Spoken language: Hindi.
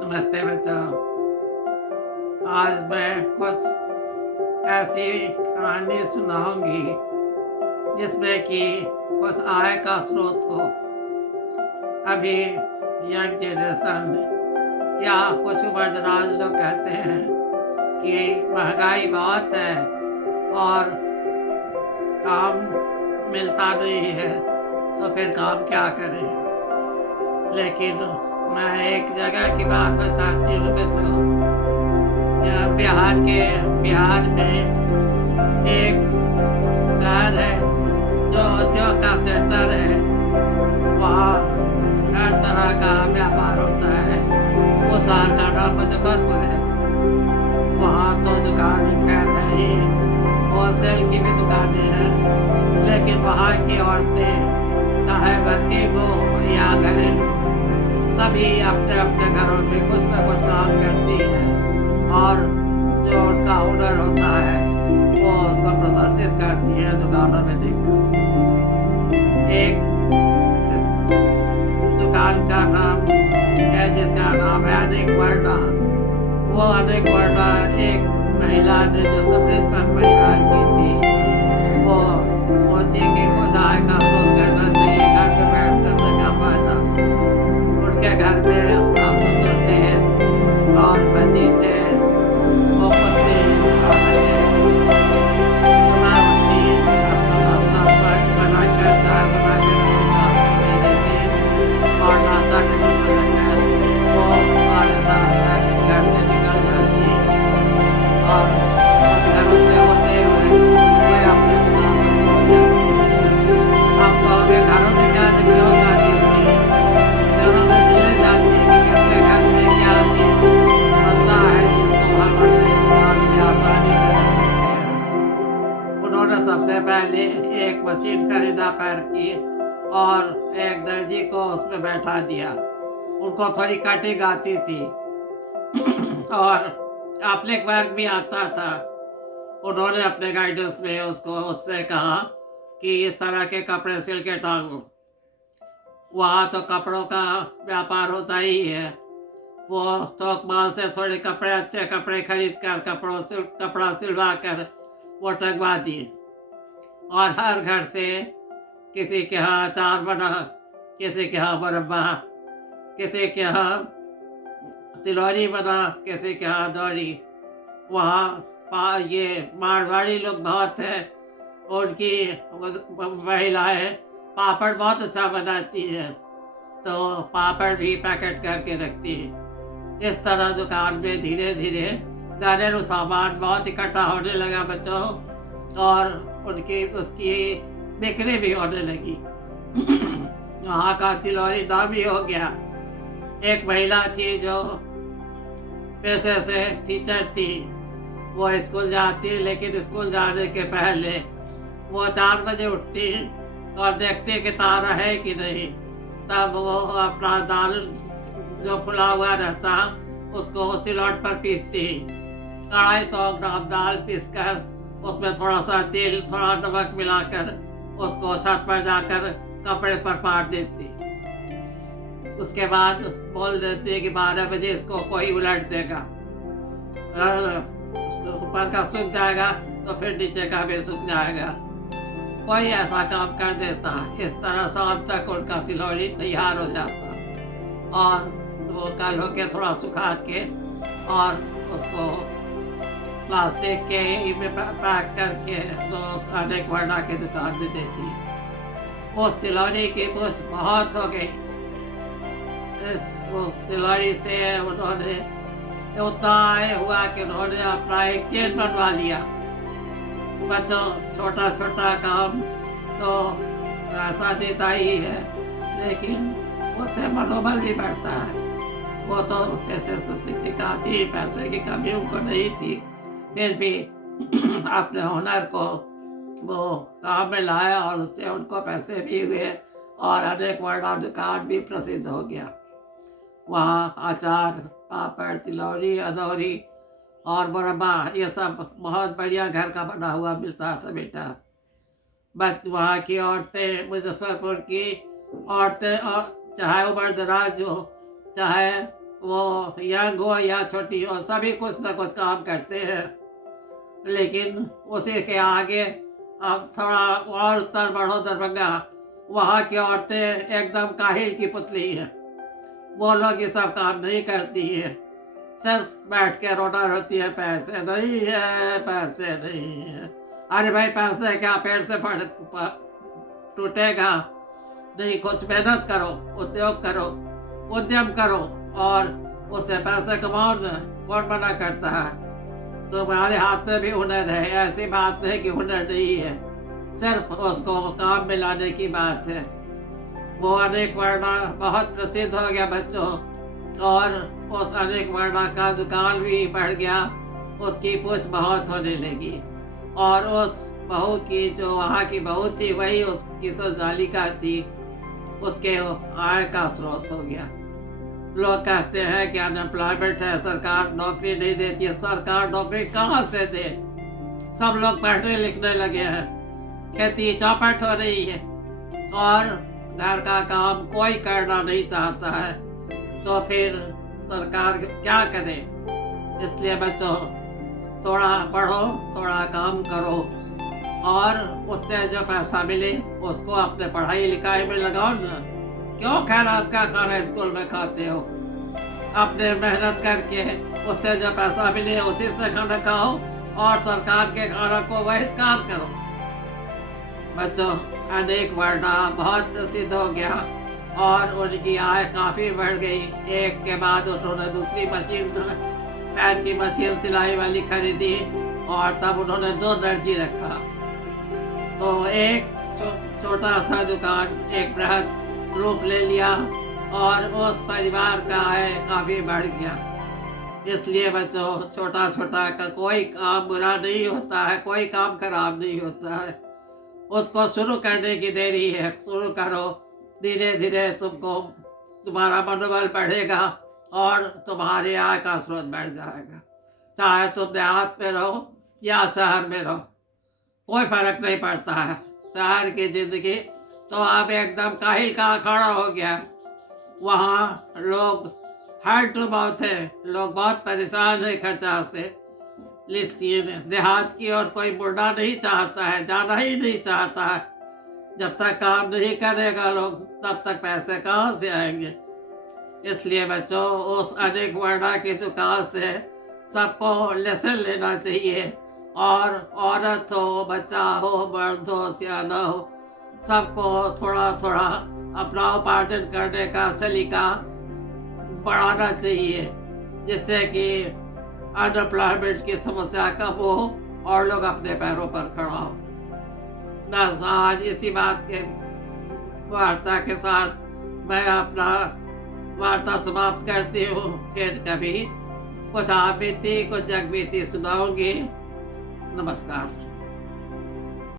नमस्ते बच्चों। आज मैं कुछ ऐसी कहानी सुनाऊंगी जिसमें कि कुछ आय का स्रोत हो। अभी यंग जनरेशन या कुछ उम्रदराज लोग कहते हैं कि महंगाई बहुत है और काम मिलता नहीं है, तो फिर काम क्या करें। लेकिन मैं एक जगह की बात बताती हूँ बच्चों। बिहार में एक शहर है जो उद्योग का सेंटर है। वहाँ हर तरह का व्यापार होता है। वो शहर का नाम मुजफ्फरपुर है। वहाँ तो दुकान खैर है ही, होलसेल की भी दुकानें हैं, लेकिन वहाँ की औरतें चाहे वर्किंग हो या घरेलू, सभी अपने अपने घरों में कुछ न कुछ काम करती हैं और जो उनका हुनर होता है वो उसको प्रदर्शित करती है दुकानों में देखकर। एक इस दुकान का नाम है जिसका नाम है अनेक वर्णा। वो अनेक वर्णा एक महिला ने जो समृद्ध परिवार की थी, वो सोची कि कुछ आय का स्रोत करना चाहिए, घर पे बैठने से क्या फायदा। उनके घर में सास ससुर थे और पति थे। वो पत्नी सुबह उठती, अपना नाश्ता बना कर चाय बना कर अपनी सास को दे देती और नाश्ता टेबल पर रखकर वो सारे साथ घर से निकल जाती और घर से होते हुए वे अपने दुकान पर पहुँच जाती। आप कहोगे घरों में क्या क्यों जाती थी? घरों में मिलने जाती कि किसके घर में क्या चीज बनता है जिसको हम अपने दुकान में आसानी से रख सकते हैं। उन्होंने सबसे पहले एक मशीन खरीदा पैर की और एक दर्जी को उसमें बैठा दिया। उनको थोड़ी कटिंग आती थी और एप्लिक वर्क भी आता था। उन्होंने अपने गाइडेंस में उससे कहा कि इस तरह के कपड़े सिल के टांगो। वहाँ तो कपड़ों का व्यापार होता ही है। वो थोक माल से थोड़े कपड़े, अच्छे कपड़े खरीद कर कपड़ा सिलवा कर वो टंगवा दिए और हर घर से किसी के यहाँ अचार बना, किसी के यहाँ मुरब्बा, किसी के यहाँ तिलौरी बना, किसी के यहाँ दौरी। वहाँ ये मारवाड़ी लोग बहुत हैं, उनकी महिलाएं पापड़ बहुत अच्छा बनाती हैं, तो पापड़ भी पैकेट करके रखती हैं। इस तरह दुकान में धीरे धीरे घरेलू सामान बहुत इकट्ठा होने लगा बच्चों और उसकी बिक्री भी होने लगी। वहाँ का तिलौरी नाम ही हो गया। एक महिला थी जो पैसे से टीचर थी। वो स्कूल जाती, लेकिन स्कूल जाने के पहले वो 4 बजे उठती और देखती कि तारा है कि नहीं। तब वो अपना दाल जो फुला हुआ रहता उसको सिलौट पर पीसती। 250 ग्राम दाल पीसकर उसमें थोड़ा सा तेल, थोड़ा नमक मिलाकर उसको छत पर जाकर कपड़े पर पाट देती। उसके बाद बोल देती कि 12 बजे इसको कोई उलट देगा, ऊपर का सूख जाएगा तो फिर नीचे का भी सूख जाएगा। कोई ऐसा काम कर देता। इस तरह शाम तक उनका तिलौरी तैयार हो जाता और वो कल होके थोड़ा सुखा के और उसको प्लास्टिक के में पैक करके तो अनेक वर्णा के दुकान में देती। उस तिलौरी की बुश बहुत हो गई। उस तिलौरी से उन्होंने उतना आय हुआ कि उन्होंने अपना एक चेन बनवा लिया। बच्चों, छोटा छोटा काम तो पैसा देता ही है, लेकिन उससे मनोबल भी बढ़ता है। वो तो पैसे से सीखा थी, पैसे की कमी उनको नहीं थी, फिर भी अपने हुनर को वो काम में लाया और उससे उनको पैसे भी हुए और अनेक वर्णा दुकान भी प्रसिद्ध हो गया। वहाँ अचार, पापड़, तिलौरी, अदौरी और मुरब्बा ये सब बहुत बढ़िया घर का बना हुआ मिलता था बेटा। बस वहाँ की औरतें, मुजफ्फरपुर की औरतें, और चाहे उम्र दराज हो, चाहे वो यंग हो या छोटी हो, सभी कुछ ना कुछ काम करते हैं। लेकिन उसी के आगे अब थोड़ा और उत्तर बढ़ो दरभंगा, वहाँ की औरतें एकदम काहिल की पुतली हैं। वो लोग ये सब काम नहीं करती हैं, सिर्फ बैठ के रोना रोती है, पैसे नहीं है, पैसे नहीं है। अरे भाई, पैसे क्या पेड़ से टूटेगा? नहीं, कुछ मेहनत करो, उद्योग करो, उद्यम करो और उससे पैसे कमाओ ना। कौन मना करता है? तुम्हारे हाथ में भी हुनर है, ऐसी बात नहीं कि हुनर नहीं है, सिर्फ उसको काम में लाने की बात है। वो अनेक वर्णा बहुत प्रसिद्ध हो गया बच्चों, और उस अनेक वर्णा का दुकान भी बढ़ गया, उसकी पूछ बहुत होने लगी। और उस बहू की, जो वहाँ की बहू थी, वही उसकी ससुरालिका थी, उसके आय का स्रोत हो गया। लोग कहते हैं कि अनएम्प्लॉयमेंट है, सरकार नौकरी नहीं देती है। सरकार नौकरी कहाँ से दे? सब लोग पढ़ने लिखने लगे हैं, खेती चौपट हो रही है और घर का काम कोई करना नहीं चाहता है, तो फिर सरकार क्या करे? इसलिए बच्चों, थोड़ा पढ़ो, थोड़ा काम करो और उससे जो पैसा मिले उसको अपने पढ़ाई लिखाई में लगाओ ना। क्यों खैरात का खाना स्कूल में खाते हो? अपने मेहनत करके उससे जो पैसा मिले उसी से खाना खाओ और सरकार के खाना को बहिष्कार करो। बच्चों, अनेक वर्णा बहुत प्रसिद्ध हो गया और उनकी आय काफ़ी बढ़ गई। एक के बाद उन्होंने दूसरी मशीन, पैर की मशीन सिलाई वाली खरीदी और तब उन्होंने 2 दर्जी रखा, तो एक छोटा सा दुकान एक बृहद रूप ले लिया और उस परिवार का आय काफ़ी बढ़ गया। इसलिए बच्चों, छोटा छोटा का कोई काम बुरा नहीं होता है, कोई काम खराब नहीं होता है, उसको शुरू करने की देरी है। शुरू करो, धीरे धीरे तुम्हारा मनोबल बढ़ेगा और तुम्हारे आय का स्रोत बढ़ जाएगा। चाहे तुम देहात में रहो या शहर में रहो, कोई फर्क नहीं पड़ता है। शहर की जिंदगी तो अब एकदम काहिल का अखाड़ा हो गया। वहाँ लोग हैंड टू माउथ है, लोग बहुत परेशान है खर्चा से। इसलिए देहात की ओर कोई मुड़ना नहीं चाहता है, जाना ही नहीं चाहता है। जब तक काम नहीं करेगा लोग, तब तक पैसे कहाँ से आएंगे? इसलिए बच्चों, उस अनेक वर्णा की दुकान से सबको लेसन लेना चाहिए और औरत हो, बच्चा हो, मर्द हो, सियाना हो, सबको थोड़ा थोड़ा अपना उपार्जन करने का सलीका बढ़ाना चाहिए, जिससे कि अनएम्प्लॉयमेंट की समस्या कम हो और लोग अपने पैरों पर खड़ा हो। बस आज इसी बात के वार्ता के साथ मैं अपना वार्ता समाप्त करती हूँ। फिर कभी कुछ आप बीती, कुछ जग बीती सुनाऊंगी। नमस्कार।